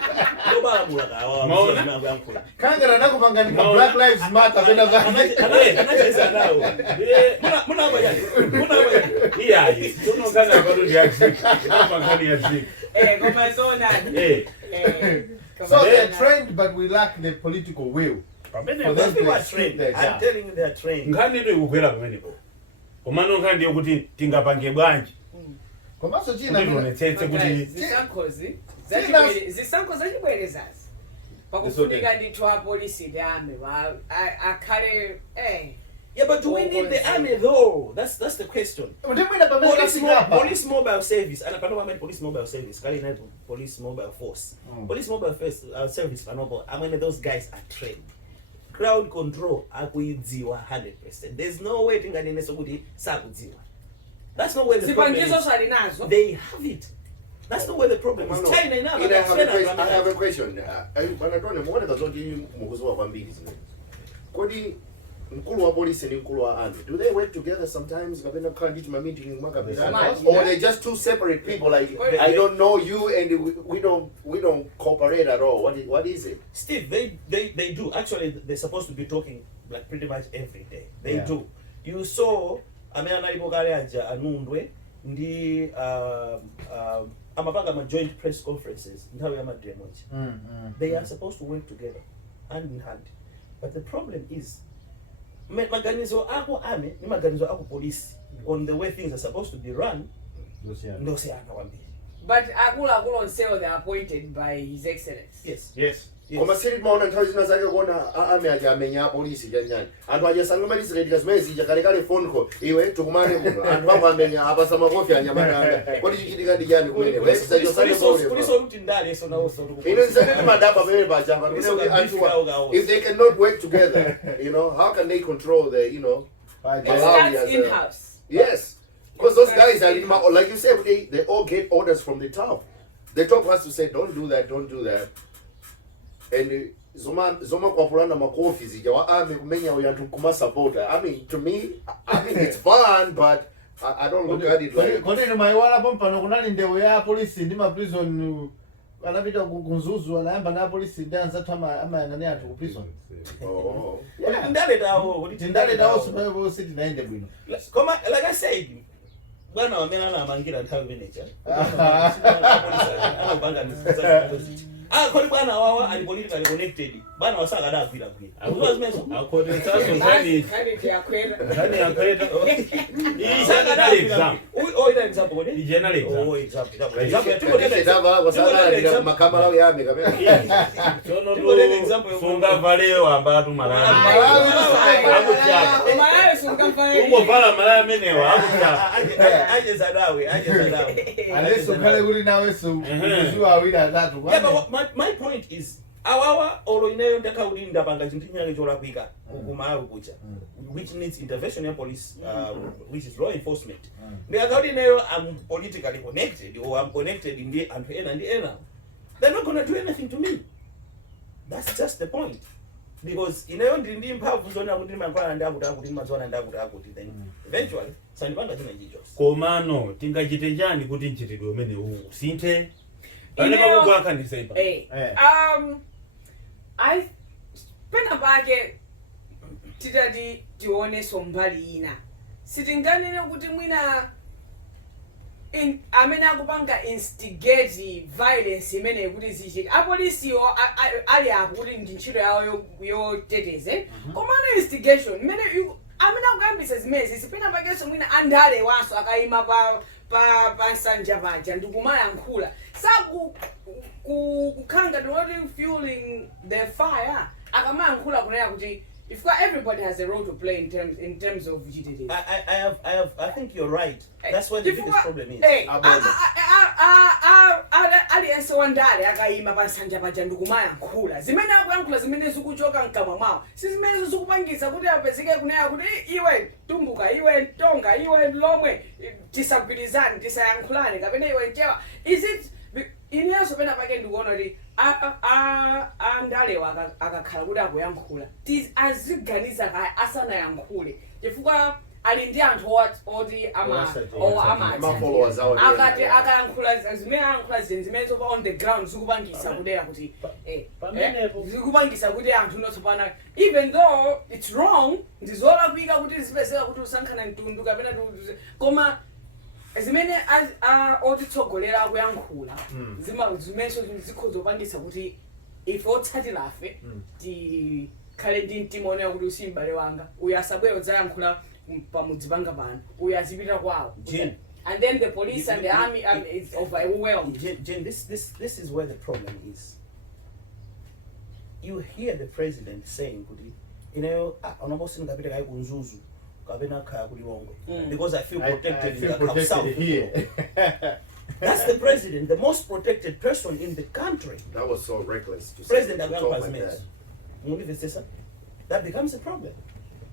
Ndoba mulakawa. Maona? Maona? Kanga nanakupangani kwa Black Lives Matter pena zake. Anacheza nao. Muna hapa yani. Iya, tono kana kwa ndio Afrika. Kama ngani ya Afrika. Kama zona. So they're trained, but we lack the political will. For them People to are execute trained. their I'm job. telling you they are trained. Ngani ndio ikugwera kumeneko. Komano ngani ndio kuti tingapange bwanji. Komanso china Ndivonetsetse kuti zisankho zachibwerezazi pakufunika ndithu apolisi ndi ame akhale Yeah, but do we need the army though? That's the question. Police mobile service. And I mean police mobile service. Police mobile force. Police mobile service. I mean those guys are trained. Crowd control. Akuidziwa 100%. There's no way tinganene sokuti sakudziwa. That's not where the problem is. They have it. That's not where the problem is. China now. I have a question. Banatone muone kazoti mukuziwa kwambiri zimene. Kodi mkulu wa polisi ni mkulu wa army. Do they work together sometimes? Kapena kanditi ma meeting mwakapita. Or they just two separate people like I don't know you and we don't cooperate at all. What is it? Steve, they do. Actually they're supposed to be talking like pretty much every day. They do. You saw amena nalipokale aja anundwe ndi amapanga ma joint press conferences nthawi ya madremoji. They are supposed to work together hand in hand. But the problem is maganizo ako ame ni maganizo ako polisi on the way things are supposed to be run. No say akawambia. But akulu on sale they are appointed by His Excellency. Yes. Koma siri maona nthawi zina zake kuona ame aja amenya polisi chanyani. Anthu aja sangomalisi katika zimezi kale phone call. Iwe tukumane muno. Anthu amba amenya apa samakofi anyamaranga. Kodi chichitika dijani kumene. Wesa jo sale bole. Police oluti ndale so nawo so. Ine nzake madaba pemene pachamba. If they cannot work together, how can they control the, It's in-house. Yes. Because those guys are like you said, they all get orders from the top. The top has to say, don't do that. And zoma kwapulana makofi zija wa army kumenya uyantu kuma supporter. I mean, to me, it's fun, but I don't look at it like. Kone no maiwala pompano kunali ndewe ya polisi ndi ma prison anapita kunzuzu anaamba na polisi dance atama ama yangania atu prison. Oh. Ndale dawo so city naende bwino. Koma like I said, bwana wamena na mangira nthawi manager. Kodi bwana wawa ali politically connected. Bwana wasaka da kwira. Akuwa zimezo. Akode tsaso ngani. Kani yakwera. Ngani yakwera. Isaka da exam. Ina example kodi? General exam. Example. Example makamala yame kamera. Sono sunga valeo ambatu malaya. Malawi sunga valeo. Uko vala malaya menewa akucha. Aje zadawe. Aleso kale kuli nawe so kuziwa awira atatu. Yeah, but my point is awawa olo ineyo ndakaulinda panga chinthu nyake cholakwika kumalawi kucha which needs intervention ya police which is law enforcement. Ndakauti ineyo I'm politically connected or I'm connected ndi anthu ena ndi ena. They're not going to do anything to me. That's just the point. Because ineyo ndi mphamvu zona kuti ndimankhwala ndakuti mazona ndakuti then eventually sandipanga china chicho. Komano tingachite chani kuti nchitidwe umene uwu sinthe. I pena pake titati tione sombali ina sitinganene kuti mwina amene akupanga instigate violence imene kuti zichike apolisiwo ali apo kuti ndi ntchito yawo yoteteze komano instigation imene amene akuyambisa zimezi sipena pakenso mwina andale waso akayima pa nsanja paja ndikumayankhula kukhanga not fueling the fire akamayankhula kunena kuti if everybody has a role to play in terms of GDP. I think you're right. That's what the biggest problem is. Aliyense wandale akayima pansanja paja ndikumayankhula zimene akuyankhula zimene zikuchoka mkamwa mwawo si zimene zikupangisa kuti apezeke kunena kuti iwe tumbuka iwe ntonga iwe lomwe tisagwirizane tisayankhulane kapena iwe nchewa is it ineso pena pake ndikuona kuti andalewa akakhala kuti akuyankhula aziganiza kaya asanayankhule chifukwa ali ndi anthu oti followers awo akati akayankhula zimene ayankhula zimene zopa on the ground zikupangisa kudera kuti zikupangisa kuti anthu nosopana even though it's wrong ndizolakwika kuti zipezeka kuti usankhana mtundu kapena koma zimene otitsogolera akuyankhula zimenso zikhozopangisa kuti ife otsatirafe tikhale ndi mtima onera kuti usimbale wanga uyu asabwere udzayankhula pamudzi panga pano uyu azipita kwawo and then the police and the army is overwhelmed. Jen, this is where the problem is. You hear the president saying because I feel protected in the South here. That's the president, the most protected person in the country. That was so reckless. President that becomes a problem.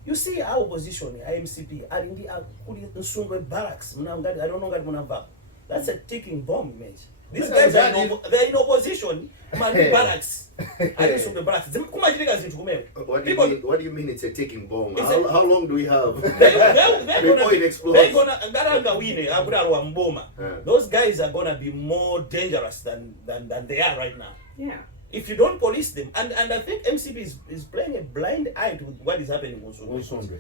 You see our opposition, IMCP, are in the barracks. I don't know. That's a ticking bomb, mate. These guys are in opposition. Barracks. Barracks. What do you mean it's a ticking bomb? How long do we have before it explodes? Those guys are gonna be more dangerous than they are right now. Yeah. If you don't police them, and I think MCP is playing a blind eye to what is happening in Musumbe.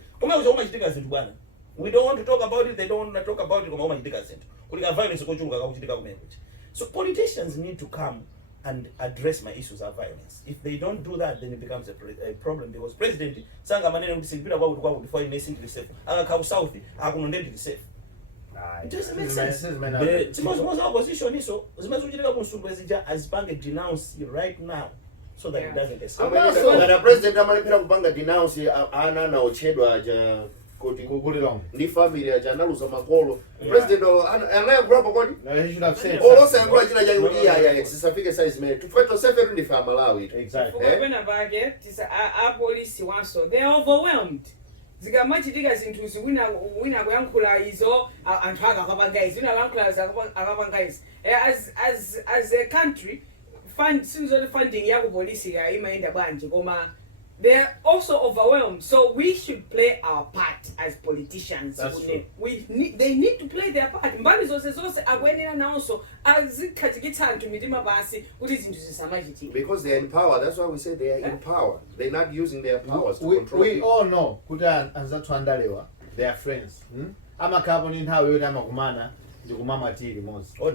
We don't want to talk about it, they don't want to talk about it. So politicians need to come and address my issues of violence. If they don't do that, then it becomes a problem, because President Sanga Manene before he makes it safe. South, safe. It doesn't make sense. The most opposition is so as Banga denounce right now so that it doesn't escalate. The president Amalipira denounce Anna na Ochedwa ni family ya janaluza makolo. President anayegrapa kodi? He should have said. Also ngula jina ja yudia ya exisafike size me. Tufeto sefe ndi fa Malawi. Exactly. When bage tisa a police wanso they are overwhelmed. Zikamachitika zinthu wina kuyankhula izo anthu akapanga izi wina akapanga izi as a country funding yako polisi ya imaenda bwanje koma they are also overwhelmed, so we should play our part as politicians. They need to play their part. Mbali zose akwenera nawonso azikhatikitsa anthu mitima basi kuti zinthu zisamachitika. Because they are in power. That's why we say they are in power. They're not using their powers to control. We all know kuti anzathu andalewa they are friends. Amakhapo ni nthawi yoti amakumana ndikumama tili mozi. We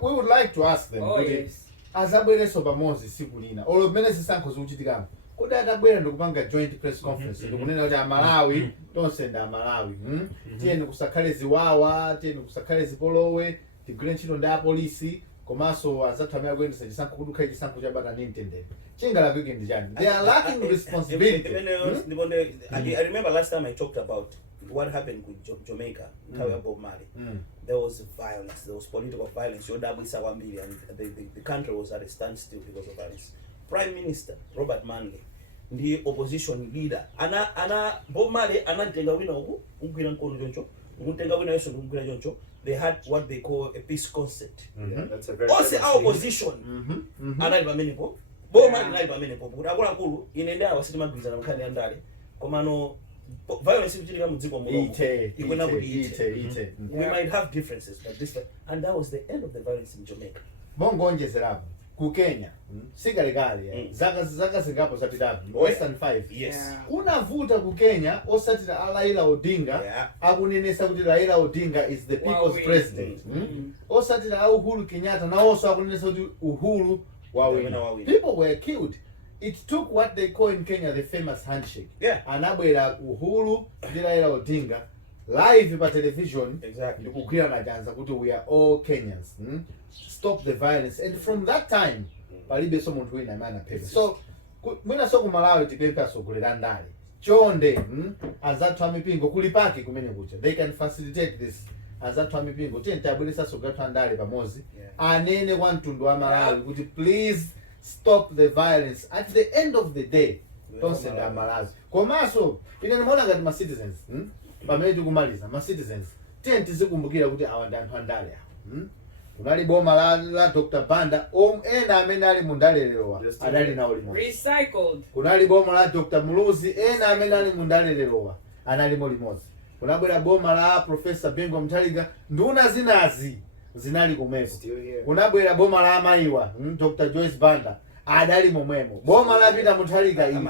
would like to ask them kuti azabwereso pamodzi siku lina olo pamene zisankho zikuchitikamo kuti atabwera ndikupanga joint press conference ndikunena kuti Amalawi tonse ndi Amalawi tiyeni kusakhale ziwawa, tiyeni kusakhale zipolowe, tigwire ntchito ndi apolisi komanso azathu amene akuyendesa chisankho kuti ukhale chisankho chabata ndi mtendere. Chingalakwike ndi chani? They are lacking responsibility. I remember last time I talked about what happened with Jamaica, Bob Marley. There was violence, there was political violence. And the country was at a standstill because of violence. Prime Minister Robert Manley, the opposition leader, ana Bob Marley anatenga wina ugwira nkono joncho, utenga wina yeso ugwira joncho. They had what they call a peace concert. That's a very also our opposition. Anali bamenepo. Bob Marley anali bamenepo. Akula nkulu inendea wasiti magwiza na mkhani andale. Komano violence ichitika mudziko muno. We might have differences, but this and that was the end of the violence in Jamaica. Bongonjezerapo ku Kenya sigalikali zaka zingapo zapitapo Western 5 kunavuta ku Kenya osatira Raila Odinga akunenesa kuti Raila Odinga is the people's president. Osatira Uhuru Kenyatta na also akunenesa kuti Uhuru wawina. People were killed. It took what they call in Kenya the famous handshake. Anabwera Uhuru ndi Raila Odinga live pa television ndikugwira majanza kuti we are all Kenyans. Stop the violence, and from that time palibe so munthu wina amene anaphedwa. So mwina so ku Malawi tipempha so kulera ndale chonde azathu amipingo kulipaki kumene kucha they can facilitate this. Azathu amipingo tente abweresa so gathu andale pamozi anene kwa mtundu wa Malawi kuti please stop the violence. At the end of the day tonse ndi Malawi komanso ine ndimaona ngati ma citizens pamene tikumaliza ma citizens tente zikumbukira kuti awa ndi anthu andale awo. Kunali boma la Dr. Banda ena amene ali mundalelewa adali nawo limodzi. Recycled. Kunali boma la Dr. Muluzi ena amene ali mundalelewa analimo limodzi. kunabwera boma la Professor Bengo Mutharika, nduna zinazi zinali kumeko. Kunabwera boma la amaiwa Dr. Joyce Banda adali momwemo. Boma la Peter Mutharika ili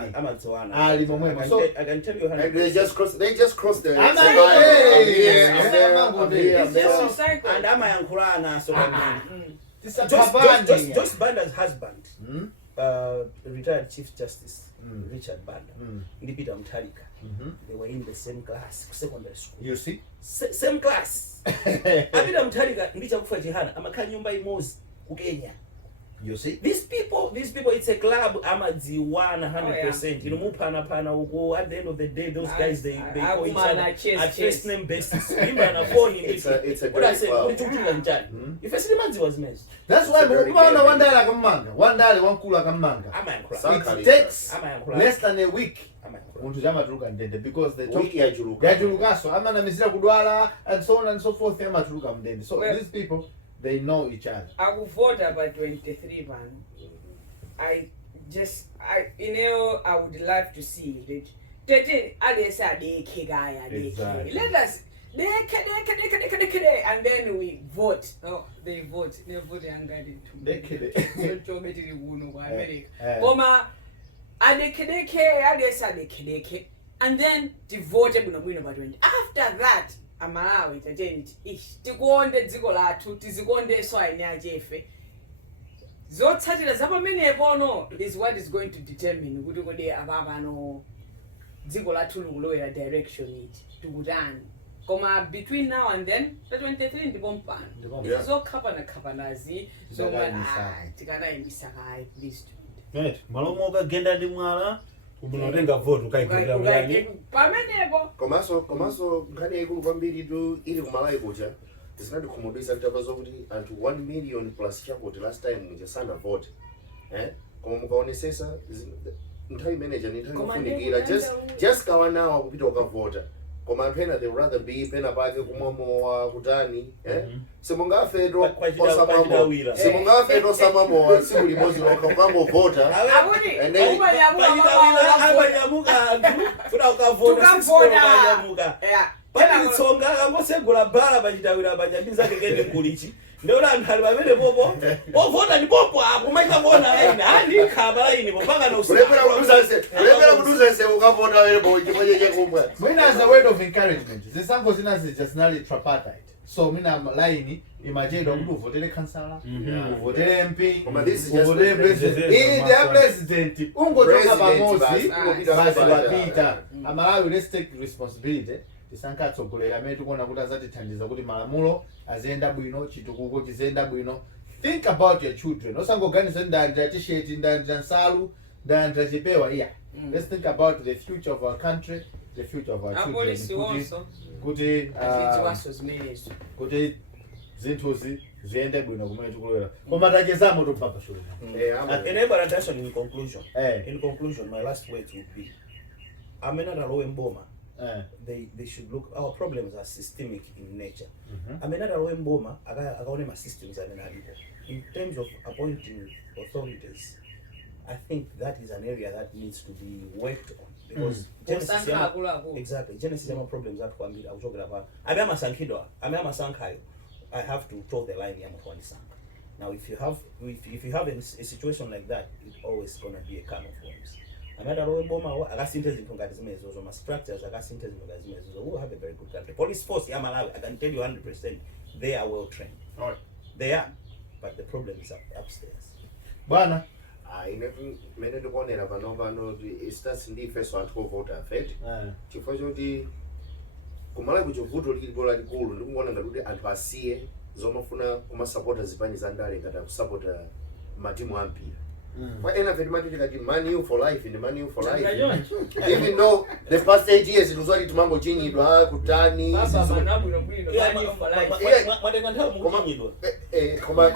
ali momwemo. So I can tell you they just crossed the and amayankhulana so Joyce Joyce Banda's husband, retired Chief Justice Richard Banda, and Peter Mutharika, they were in the same class, secondary school. You see? Same class. Peter Mutharika ndicha kufa jihana amakhala nyumba imozi ku Kenya. You see? These people, it's a club. Amadzi 100%. You know, mupana uko. At the end of the day, those guys they call each other at first name basis. It's a great club. If a Slimanzi was missed. That's why Mukuna one day like a manga. One day one cool like a manga. It takes less than a week. Because they talk Gajulugaso, Amana Misra Kudwala, and so on and so forth. So these people, they know each other. I will vote about 23, man. I would love to see it. Let us, and then we vote. Oh, they vote. They vote and got it. And then the vote about 20. After that, Malawi tajeni tikonde dziko lathu tizikonde so anya jefe zotsatira zapamene pono is what is going to determine kuti kodi ababa no dziko lathu likulowera direction iti tikutani koma between now and then the 23 ndipo mpano zokhapanazi zomwe tikanayimbisa kai please right malomo okagenda ndi mwala umunotenga vote ukayikhulira mulani pamenepo komanso nkhani yaikulu kwambiri tu ili kumalawi kuja zinati kumudwisa kutapa zokuti anthu 1 million plus chakuti last time muja sana vote koma mukaonesesa nthawi manager ni nthawi kufunikira just kawanawa kupita ukavota koma anthu ena they would rather be pena pake kumwamowa kutani simungafeto osamamowa siku limodzi lokha ukangovota Panitsonga angosegula bala bachitawira bachambizake kende kulichi ndola anthali pamene popo ovota ndi popo akumaita bona ine ani khaba ine popanga no kulepera kuduza nse ukavota wele bo chimoje chekumba mwina as a word of encouragement zisango zinazi just nali tripartite so mina line imagine ukuthi uvotele councillor uvotele MP uvotele president ungotoka pamozi basi bapita Malawi let's take responsibility tisankatsogolera amene tikuona kuti azatithandiza kuti malamulo aziyenda bwino chitukuko chiziyenda bwino. Think about your children. Osangoganiza ndanja t-shirt ndanja nsalu ndanja chipewa yeah. Let's think about the future of our country, the future of our children. Kuti zinthuzi ziyende bwino kumene tikulowera koma tachezamo topapa shule in conclusion my last words would be amena alowe mboma they should look. Our problems are systemic in nature. Amena alowe mboma akaone ma systems amena alipo in terms of appointing authorities. I think that is an area that needs to be worked on because Genesis yama problems that kwambira uchokera pa abema sankidwa abema sankayo. I have to toe the line ya mutwani sank. Now if you have a situation like that, it's always going to be a can of worms. Amada rowe boma akasinthezi ntungati zimezo zoma structures akasinthezi ntungati zimezo we will have a very good country. Police force ya Malawi, I can tell you 100% they are well trained. All right. They are, but the problem is upstairs. Bwana mene ndikuonera pano starts ndi first one to vote affect chifukwa choti kumalawi kuchovuto likibola likulu ndikuona ngati anthu asiye zomafuna kumasupporta zipani za ndale ngati kusupporta matimu ampira. For any money for life in the money for life. Even though the past 8 years it was only tumango chinyidwa kutani. Koma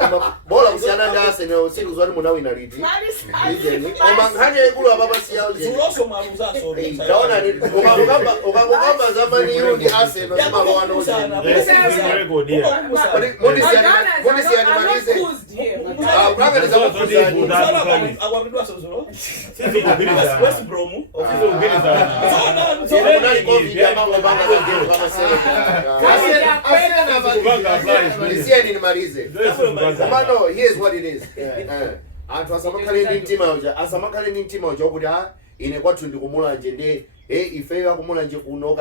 bola usiana ndase no siku zoni munawina liti. Koma ngani ikulu ababa siya zuloso maluza so. Ndaona ni ukangamba zamani hiyo ni Arsenal kama wana Modi siya malize. here's what it is. Anthu asamakhale ndi mtima uja kuti ine kwathu ndikumulanje ndi ifeyo akumulanje kuno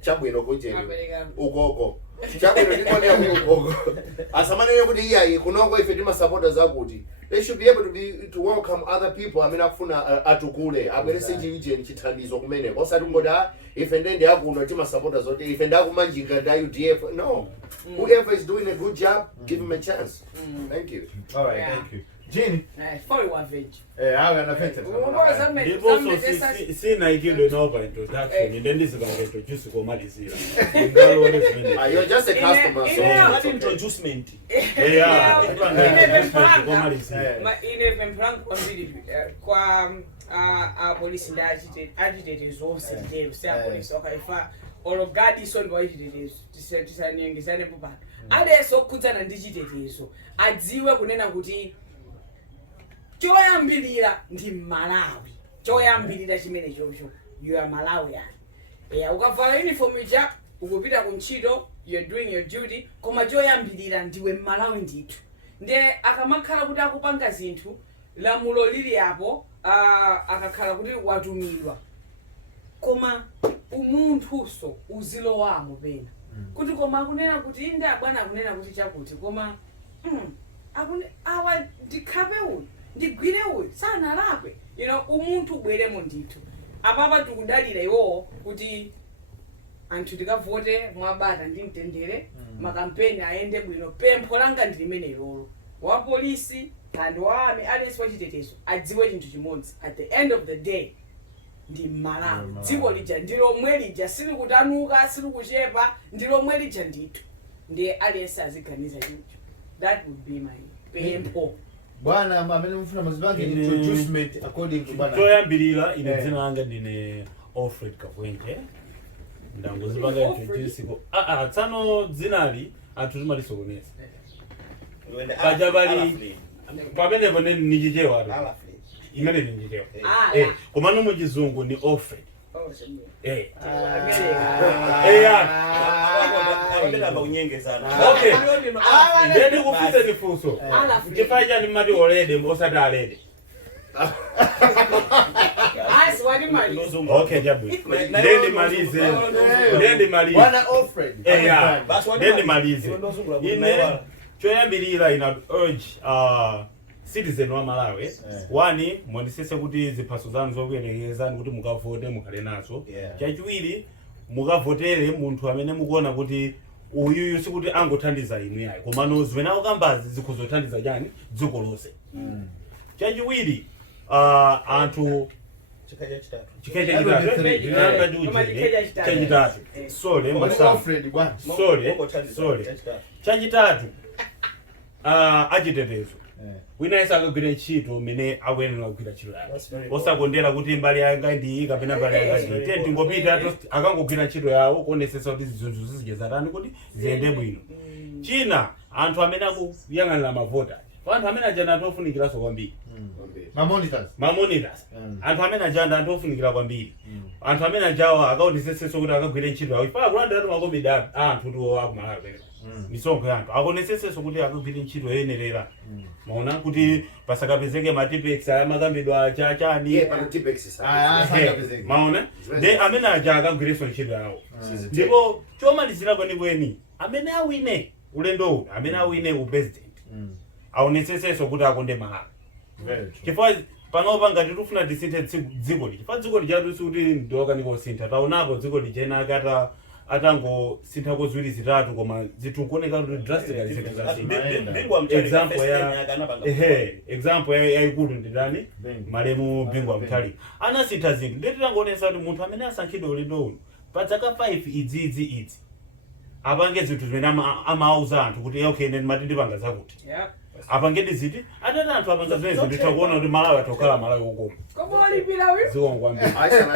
chabwino kunjeni ukoko chabwino ndikoneya kuti ukoko asamanene kuti iyayi kunoko ife timasapota zakuti. They should be able to welcome other people amene akufuna atukule abwerese chijeni chithandizo kumeneko osati ngoti ife ndende akuno timasapota zoti ife ndakumanjinga nda UDF. No, whoever is doing a good job, give him a chance. Thank you. All right, thank you. Jane. For your veg. Hawe anafete. Ndiponso sina ikidwe nova introduction then this is going to introduce kumalizira. You're just a customer, so Not introducement. Kwa polisi ndaagitated zose today sia polisi okaifa ologadi so ndo agitated tisanyengezane popano adeso kudzana ndichitetezo adziwe kunena kuti choyambilira ndi Malawi, choyambilira chimene chocho you are Malawian. Ukavala uniform ija ukupita kuntchito, you're doing your duty, koma choyambilira ndiwe Malawi ndithu. Nde akamakhala kuti akupanga zinthu lamulo lili apo akakhala kuti watumidwa, koma umunthuso uzilowamo pena kuti koma akunena kuti inde abwana akunena kuti chakuti koma awa ndikhape uyu ndigwire uyu sanalakwe, umuntu ubweremo ndithu. Apapa tikudalira iwowo kuti anthu tikavote mwabata ndi mtendere, makampeni ayende bwino. Pempho langa ndi limene lolo wa polisi and wa aliyense wachitetezo adziwe chinthu chimodzi, at the end of the day ndi Malawi. Dziko lija ndilomwe lija, sili kutanuka, sili kuchepa, ndilomwe lija ndithu. Ndiye aliyense aziganiza chinthu. That would be my pempho. Bwana amene mfuna mazibange introducement according to bwana. Choyambilira ine dzina langa ndine Alfred Kavwenge. Ndangozibanga introduce ko. Tsano dzinali anthu timalisokoneza. Pajabali pamene pone nichichewa. Imene nichichewa. Komano mu chizungu ni Alfred. Okay. Ndende kupita nifunso. Ndifaja ni mati olede osati alede. Okay, jabu. Ndende malize. Bwana Alfred. Ndende malize. Ine choyambilira ina urge citizen wa Malawi. Wani mwandisese kuti ziphaso zanu zokuyenekezani kuti mukavote mukhale nazo. Chachiwiri mukavotere munthu amene mukuona kuti uyuyu sikuti angothandiza inu yayi, komano ziwenawo kambazi zikhuzothandiza chani dziko lonse. Chachiwiri anthu chachitatu chachitatu achitetezo winaisa akagwira ntchito mene akuyenera kugwira ntchito yake osakondera kuti mbali yanga ndi kapena mbali yanga ndi tenti ngopita akangogwira ntchito yawo kuonesesa kuti zinthu zizijezatani kuti ziyende bwino. China anthu amene akuyang'anira mavota anthu amene ajana atofunikiraso kwambiri mamonitors anthu amene ajanda atofunikira kwambiri anthu amene ajawa akaoneseseso kuti akagwire ntchito yawo ifa kulanda atu makomida anthu ndiwo akumalawi misonkho yanthu akoneseseso kuti akagwire ntchito yoyenerera. Maona kuti pasakapezeke matipex amakambidwa chachani maona de amene aja akagwireso ntchito yawo. Ndipo chomalizira kwenikweni amene awine ulendo amene awine upresident aoneseseso kuti akonde Malawi. Chifukwa panopa ngati tufuna tisinthe dziko liji chifukwa dziko lija kuti ndokanika sintha taonapo dziko lijena akata atango sintha kozwiri zitatu koma zitukuoneka kuti drastically example ya ikulu ndidani malemu Bingwa Mtali anasintha zinthu ndetitangoonesa kuti munthu amene asankhidwe ulendo uno padzaka 5 idzi apange zinthu zimene amauza anthu kuti okay ndimati ndipanga zakuti apangedi ziti atata anthu apanga zimene nditakuona kuti Malawi atokhala Malawi uko Koma walipira uyu? ziwongwa mbili Aisha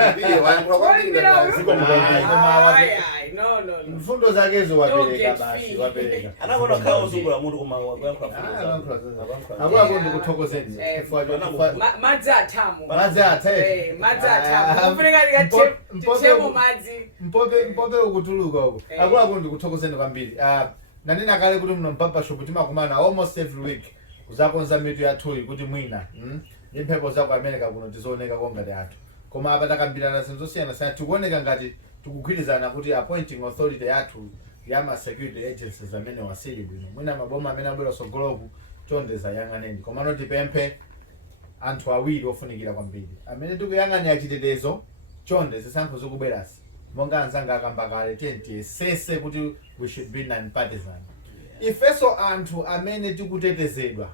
wayankhula kwambiri No. mfundo zakezo wapereka Don't basi get wapereka Anakona khawo zungula munthu koma wayankha akula ndikuthokozeni Madzi athamu. madzi athe Madzi athamu. Kufuneka tikatemo madzi. mpope ukutuluka uko akula ndikuthokozeni kwambiri nanena kale kuti muno Barbershop timakumana almost every week kuzakonza mitu yathuyi kuti mwina ndi mphepo za ku America kuno tizooneka ngati athu koma apa takambirana zinthu zosiyana tikuoneka ngati tikugwirizana kuti appointing authority yathu yama security agencies amene wasili bwino mwina maboma amene abwera sogoloku chondeza yang'aneni komano tipemphe anthu awiri ofunikira kwambiri amene tikuyang'anira chitetezo chonde zisankho zikubwerasi monga anzanga akamba kale tiyesese kuti we should be non-partisan. Ifeso anthu amene tikutetezedwa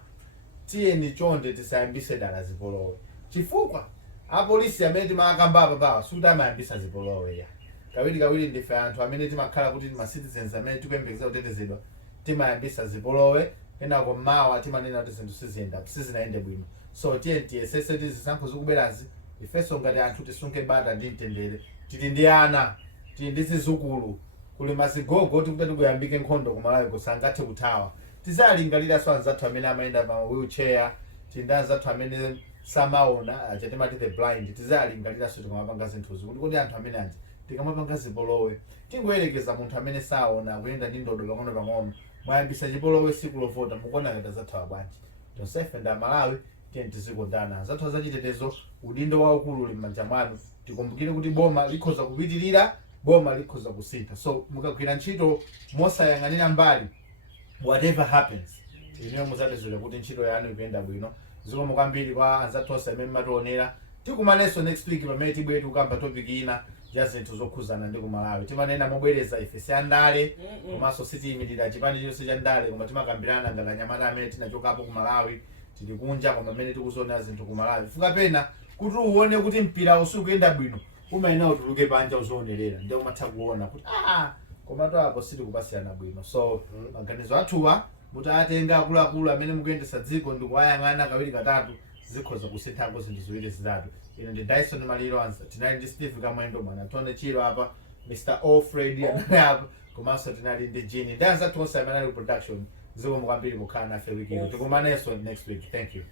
tiyeni chonde tisayambise dala zipolowe chifukwa apolisi amene timakamba apa suti amayambisa zipolowe ya kawiri ndife anthu amene timakhala kuti ma citizens amene tikuyembekeza kutetezedwa timayambisa zipolowe kenako mawa timanena kuti zinthu sizinaende bwino so tiyesese tizisankho zikubwerazi ifeso ngati anthu tisunge bata ndi mtendere tili ndi ana tili ndi zizukulu kuli mazigogo tikupita tikuyambike nkhondo ku Malawi kusangathe kuthawa tizalingalira so anzathu amene amayenda pa wheelchair tili ndi anzathu amene samaona chatimati the blind tizalingalira so tikamapanga zinthuzi kuti anthu amene anji tikamapanga zipolowe tingoyerekeza munthu amene saona kuyenda ndi ndodo pang'ono mwayambisa chipolowe siku lovota mukuona ngati zathawa bwanji tonsefe nda Malawi tiyeni tizikondana anzathu azachitetezo udindo waukulu uli m'manja mwanu tikumbukire kuti boma likhoza kupitirira boma likhoza kusintha so mukagwira ntchito mosayang'anira mbali whatever happens ine muzatezera kuti ntchito yanu ikuyenda bwino zikomo kwambiri kwa anzathu onse amene mationera tikumanenso next week pamene tibwere tikukamba topic ina ya zinthu zokhuzana ndi ku Malawi timanena mobwereza ife si andale komanso sitiyimirira chipani chonse cha ndale koma timakambirana ngati anyamata amene tinachokapo ku Malawi tili kunja koma amene tikuzoonera zinthu ku Malawi fuka pena kuti uone kuti mpira usukuyenda bwino umayenera utuluke panja uzoonerera ndio umatha kuona kuti komatu apo sitikupasiyana bwino so maganizo athuwa mutatenga akuluakulu amene mukuyendesa dziko ndikuwayang'ana kawiri katatu zikhoza kusinthako zinthu ziwiri zitatu ine ndi Dyson Maliro tinali ndi Stephen Kamwendo mwana Tony Chirwa apa Mr. Alfred anali apa komanso tinali ndi Jini ndi anzathu onse amene ali production zikomo kwambiri kukhala nafe wiki ino tikumanenso next week thank you